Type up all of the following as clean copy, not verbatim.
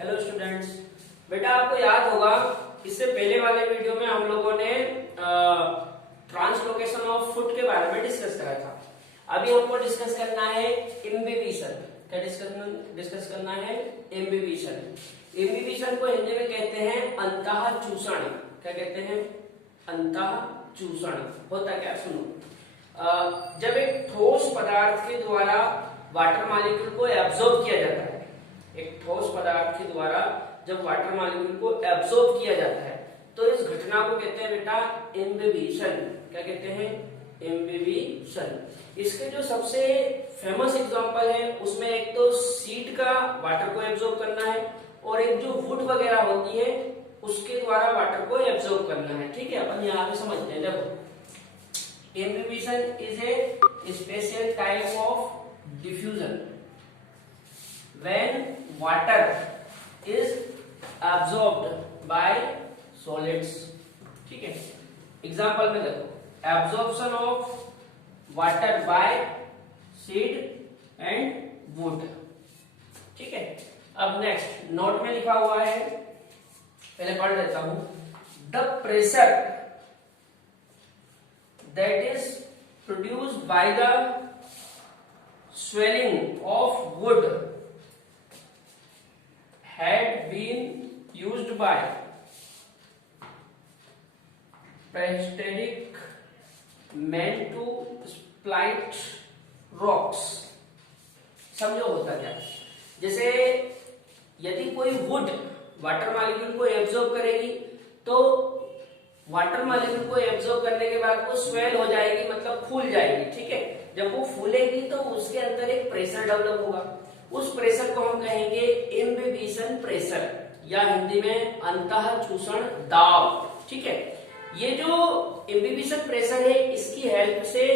Hello students. बेटा आपको याद होगा इससे पहले वाले वीडियो में हम लोगों ने ट्रांसलोकेशन ऑफ फुट के बारे में डिस्कस करा था। अभी हमको डिस्कस करना है इम्बिबिशन। क्या डिस्कस करना है? इम्बिबिशन। इम्बिबिशन को हिंदी में कहते हैं अंतः चूषण। क्या कहते हैं? अंतः चूषण। होता क्या? सुनो, जब एक ठोस पदार्थ के द्वारा वाटर मॉलिक्यूल को एब्जॉर्ब किया जाता है, एक ठोस पदार्थ के द्वारा जब वाटर मॉलिक्यूल को एब्जॉर्ब किया जाता है तो इस घटना को कहते हैं बेटा इम्बिबिशन। क्या कहते हैं? इम्बिबिशन। इसके जो सबसे फेमस एग्जांपल है उसमें एक तो सीड का वाटर को एब्जॉर्ब करना है और एक जो वुड वगैरह होती है उसके द्वारा वाटर को एब्जॉर्ब करना है। ठीक है, अपन यहाँ पे समझते हैं। देखो, imbibition is a special type of diffusion when water is absorbed by solids। ठीक है, एग्जांपल में देखो, absorption of water bye seed and would. ठीक है, अब नेक्स्ट नोट में लिखा हुआ है, पहले पढ़ लेता हूं। The pressure that is produced by the swelling of wood had been used by prehistoric men to split rocks। समझो होता क्या? जैसे यदि कोई वुड वाटर मॉलिक्यूल को एब्जॉर्ब करेगी तो वाटर मॉलिक्यूल को एब्जॉर्ब करने के बाद वो स्वेल हो जाएगी, मतलब फूल जाएगी। ठीक है, जब वो फूलेगी तो उसके अंदर एक प्रेशर डेवलप होगा। उस प्रेशर को हम कहेंगे इम्बिबिशन प्रेशर या हिंदी में अंतः चूषण दाब। ठीक है, ये जो इम्बिबिशन प्रेशर है इसकी हेल्प से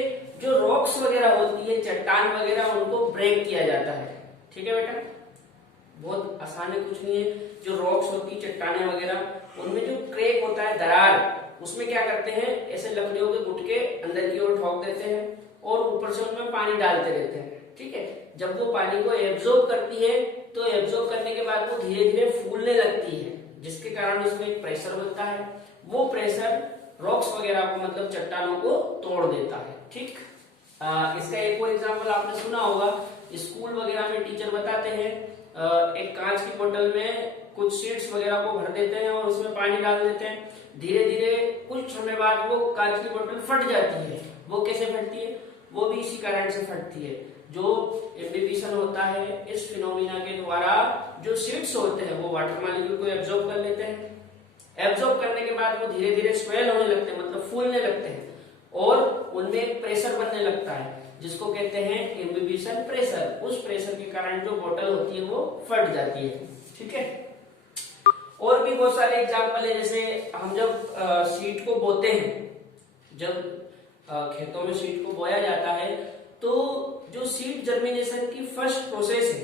जो रॉक्स वगैरह होती है, चट्टान वगैरह, उनको ब्रेक किया जाता है। ठीक है बेटा, बहुत आसान है, कुछ नहीं है। जो रॉक्स होती है, चट्टाने वगैरह, उनमें जो क्रैक होता है, दरार, उसमें क्या करते हैं, ऐसे लकड़ियों के गुटके अंदर की ओर ठोक देते हैं और ऊपर से उनमें पानी डालते रहते हैं। ठीक है, जब वो पानी को एब्जॉर्ब करती है तो एब्जॉर्ब करने के बाद वो धीरे धीरे फूलने लगती है, जिसके कारण उसमें एक प्रेशर बनता है। वो प्रेशर रॉक्स वगैरह को, मतलब चट्टानों को तोड़ देता है। ठीक, इसका एक और एग्जांपल आपने सुना होगा, स्कूल वगैरह में टीचर बताते हैं, एक कांच की बोतल में कुछ सीड्स वगैरह को भर देते हैं और उसमें पानी डाल देते हैं। धीरे धीरे कुछ समय बाद वो कांच की बोतल फट जाती है। वो कैसे फटती है? वो भी इसी कारण से फटती है। जो इम्बिबिशन होता है, इस फिनोमिना के द्वारा जो सीड्स होते हैं वो वाटर मॉलिक्यूल को एब्जॉर्ब कर लेते हैं। एब्जॉर्ब करने के बाद वो धीरे धीरे स्वेल होने लगते हैं, मतलब फूलने लगते हैं और उनमें एक प्रेशर बनने लगता है जिसको कहते हैं इम्बिबिशन प्रेशर। उस प्रेशर के कारण जो बोतल होती है वो फट जाती है। ठीक है, और भी बहुत सारे एग्जाम्पल है। जैसे हम जब सीड को बोते हैं, जब खेतों में सीड को बोया जाता है तो जो सीड जर्मिनेशन की फर्स्ट प्रोसेस है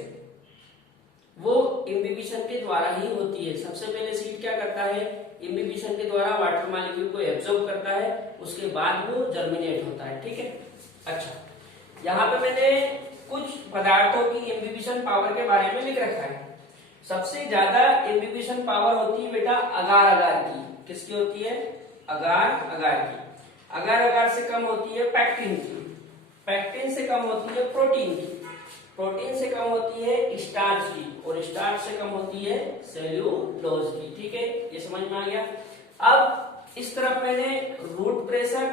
वो इम्बिबिशन के द्वारा ही होती है। सबसे पहले सीड क्या करता है? इम्बिबिशन के द्वारा वाटर मॉलिक्यूल को एब्जॉर्ब करता है, उसके बाद वो जर्मिनेट होता है। ठीक है, अच्छा, यहाँ पे मैंने कुछ पदार्थों की इम्बिबिशन पावर के बारे में लिख रखा है। सबसे ज्यादा इम्बिबिशन पावर होती है बेटा अगार अगार की। किसकी होती है? अगार अगार की। अगार अगार से कम होती है पैक्टिन की। पैक्टिन से कम होती है प्रोटीन की। प्रोटीन से कम होती है स्टार्च की और स्टार्च से कम होती है सेल्यूलोज की। ठीक है, ये समझ में आ गया। अब इस तरफ मैंने रूट प्रेशर,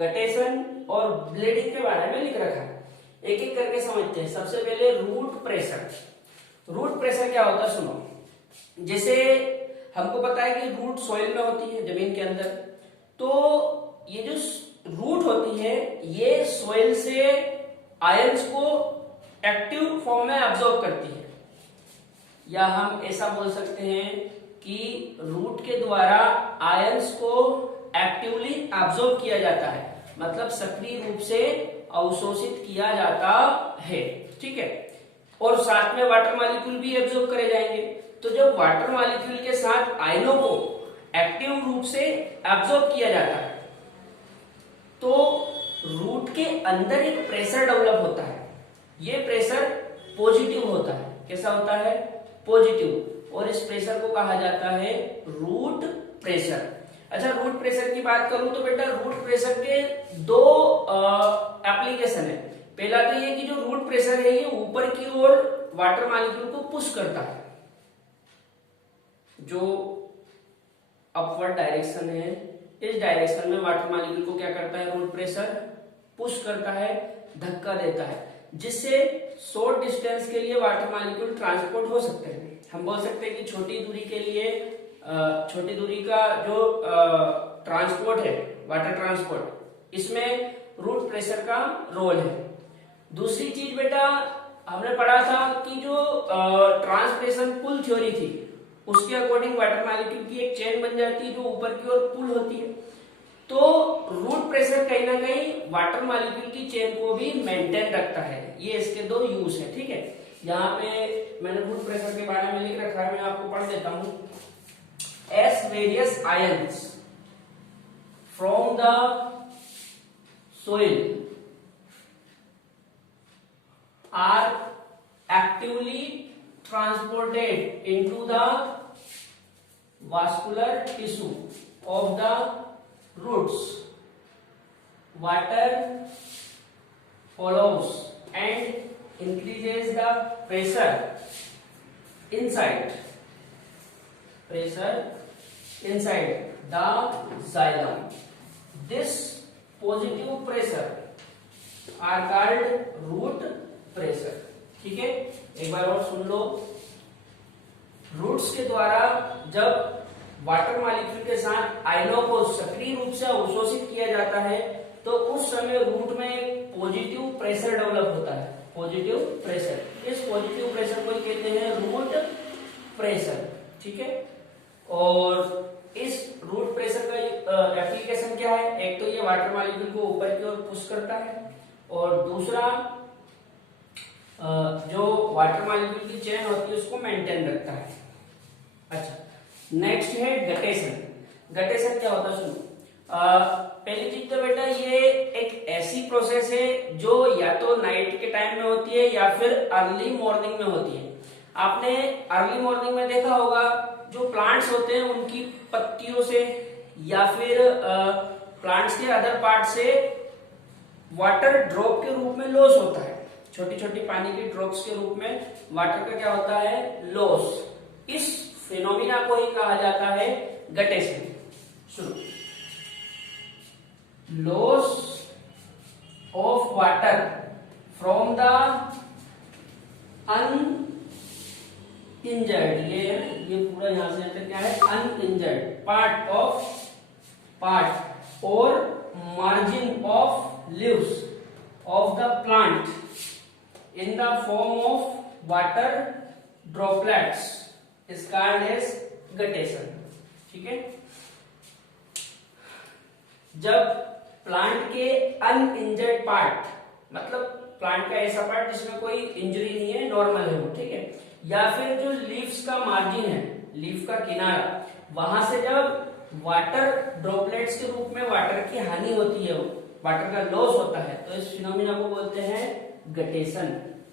गटेशन और ब्लीडिंग के बारे में लिख रखा है। एक एक करके समझते हैं। सबसे पहले रूट प्रेशर। रूट प्रेशर क्या होता है? सुनो, जैसे हमको पता है कि रूट सॉइल में होती है, जमीन के अंदर, तो ये जो रूट होती है ये सॉइल से आयंस को एक्टिव फॉर्म में एब्जॉर्ब करती है, या हम ऐसा बोल सकते हैं कि रूट के द्वारा आयंस को एक्टिवली एब्जॉर्ब किया जाता है, मतलब सक्रिय रूप से अवशोषित किया जाता है। ठीक है, और साथ में वाटर मॉलिक्यूल भी एब्जॉर्ब करे जाएंगे। तो जब वाटर मॉलिक्यूल के साथ आयनों को एक्टिव रूप से एब्जॉर्ब किया जाता है तो रूट के अंदर एक प्रेशर डेवलप होता है। ये प्रेशर पॉजिटिव होता है। कैसा होता है? पॉजिटिव। और इस प्रेशर को कहा जाता है रूट प्रेशर। अच्छा, रूट प्रेशर की बात करूं तो बेटा रूट प्रेशर के दो एप्लीकेशन है। पहला तो ये कि जो रूट प्रेशर है ये ऊपर की ओर वाटर मॉलिक्यूल को पुश करता है, जो अपवर्ड डायरेक्शन है इस डायरेक्शन में वाटर मॉलिक्यूल को क्या करता है रूट प्रेशर पुश करता है, धक्का देता है, जिससे शॉर्ट डिस्टेंस के लिए वाटर मॉलिक्यूल ट्रांसपोर्ट हो सकते हैं। हम बोल सकते हैं कि छोटी दूरी के लिए छोटी दूरी का जो ट्रांसपोर्ट है वाटर ट्रांसपोर्ट, इसमें रूट प्रेशर का रोल है। दूसरी चीज बेटा हमने पढ़ा था कि जो ट्रांसप्रेशन पुल थ्योरी थी उसके अकॉर्डिंग वाटर मॉलिक्यूल की एक चेन बन जाती है जो ऊपर की ओर पुल होती है। तो रूट प्रेशर कहीं ना कहीं वाटर मॉलिक्यूल की चेन को भी मेंटेन रखता है। ये इसके दो यूज है, ठीक है। यहाँ पे मैंने रूट प्रेशर के बारे में लिख रखा है, मैं आपको पढ़ देता हूं। As various ions from the soil are actively transported into the vascular tissue of the roots. Water follows and increases the pressure inside the xylem. This positive pressure are called root pressure. ठीक है, एक बार और सुन लो। Roots के द्वारा जब water molecule के साथ आयनों को सक्रिय रूप से अवशोषित किया जाता है तो उस समय रूट में एक पॉजिटिव प्रेशर डेवलप होता है, पॉजिटिव प्रेशर। इस पॉजिटिव प्रेशर को कहते हैं रूट प्रेशर, ठीक है। और इस रूट प्रेशर का एप्लीकेशन क्या है? एक तो ये वाटर मॉलिक्यूल को ऊपर की ओर पुश करता है, और दूसरा जो वाटर मॉलिक्यूल की चेन होती है उसको मेंटेन रखता है। अच्छा, नेक्स्ट है गटेशन। गटेशन क्या होता है सुनो। पहली चीज तो बेटा ये एक ऐसी प्रोसेस है जो या तो नाइट के टाइम में होती है या फिर अर्ली मॉर्निंग में होती है। आपने अर्ली मॉर्निंग में देखा होगा जो प्लांट्स होते हैं उनकी पत्तियों से या फिर प्लांट्स के अदर पार्ट से वाटर ड्रॉप के रूप में लॉस होता है। छोटी छोटी पानी की ड्रॉप्स के रूप में वाटर का क्या होता है? लॉस। इस फिनोमिना को ही कहा जाता है गटेशन। सुनो, loss of water from the uninjured, ये पूरा यहां से आता क्या है? अनइंजर्ड पार्ट और margin of leaves of the plant in the form of water droplets is called as guttation, ठीक है। जब प्लांट के अनइंजर्ड पार्ट, मतलब प्लांट का ऐसा पार्ट जिसमें कोई इंजरी नहीं है, नॉर्मल है वो, ठीक है, या फिर जो लीव्स का मार्जिन है, लीफ का किनारा, वहां से जब वाटर ड्रॉपलेट्स के रूप में वाटर की हानि होती है, वाटर का लॉस होता है, तो इस फिनोमिना को बोलते हैं गटेशन,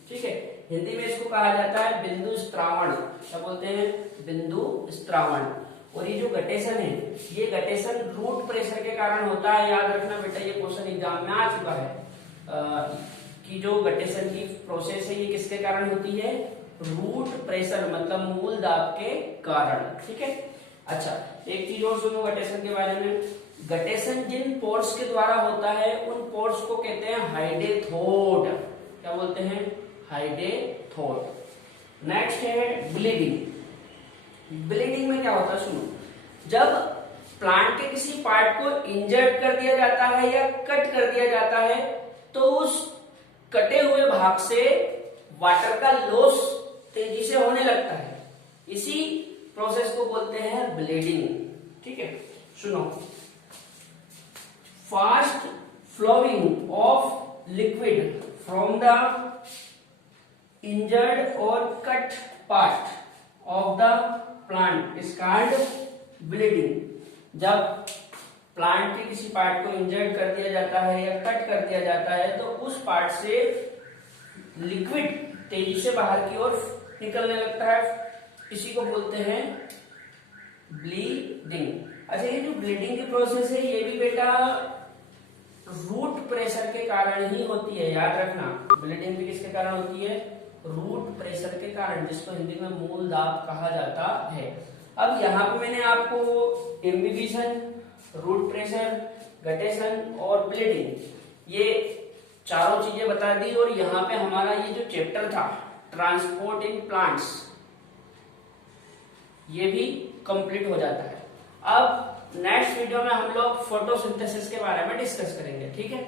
ठीक है। हिंदी में इसको कहा जाता है बिंदु स्त्रावण। क्या बोलते हैं? बिंदु स्त्रावण। और ये जो गटेशन है, ये गटेशन रूट प्रेशर के कारण होता है। याद रखना बेटा, ये क्वेश्चन एग्जाम में आ चुका है कि जो गटेशन की प्रोसेस है ये किसके कारण होती है? रूट प्रेशर, मतलब मूल दाब के कारण, ठीक है। अच्छा, एक चीज और सुनो गटेशन के बारे में। गटेशन जिन पोर्स के द्वारा होता है उन पोर्स को कहते हैं हाइडेथोड। क्या बोलते हैं? हाइडेथोड। नेक्स्ट है ब्लीडिंग। ब्लीडिंग में क्या होता है सुनो, जब प्लांट के किसी पार्ट को इंजर्ड कर दिया जाता है या कट कर दिया जाता है तो उस कटे हुए भाग से वाटर का लॉस तेजी से होने लगता है। इसी प्रोसेस को बोलते हैं ब्लीडिंग, ठीक है। सुनो, fast flowing of liquid from the injured or cut part of the plant is called bleeding. जब प्लांट के किसी पार्ट को इंजर्ड कर दिया जाता है या कट कर दिया जाता है तो उस पार्ट से लिक्विड तेजी से बाहर की ओर निकलने लगता है, इसी को बोलते हैं ब्लीडिंग। अच्छा, ये जो ब्लीडिंग की प्रोसेस है ये भी बेटा रूट प्रेशर के कारण ही होती है, याद रखना। ब्लीडिंग भी किसके कारण होती है? रूट प्रेशर के कारण, जिसको हिंदी में मूल दाब कहा जाता है। अब यहाँ पे मैंने आपको इम्बिबिशन, रूट प्रेशर, गटेशन और ब्लीडिंग ये चारों चीजें बता दी, और यहाँ पे हमारा ये जो चैप्टर था ट्रांसपोर्ट इन प्लांट्स ये भी कंप्लीट हो जाता है। अब नेक्स्ट वीडियो में हम लोग फोटोसिंथेसिस के बारे में डिस्कस करेंगे, ठीक है।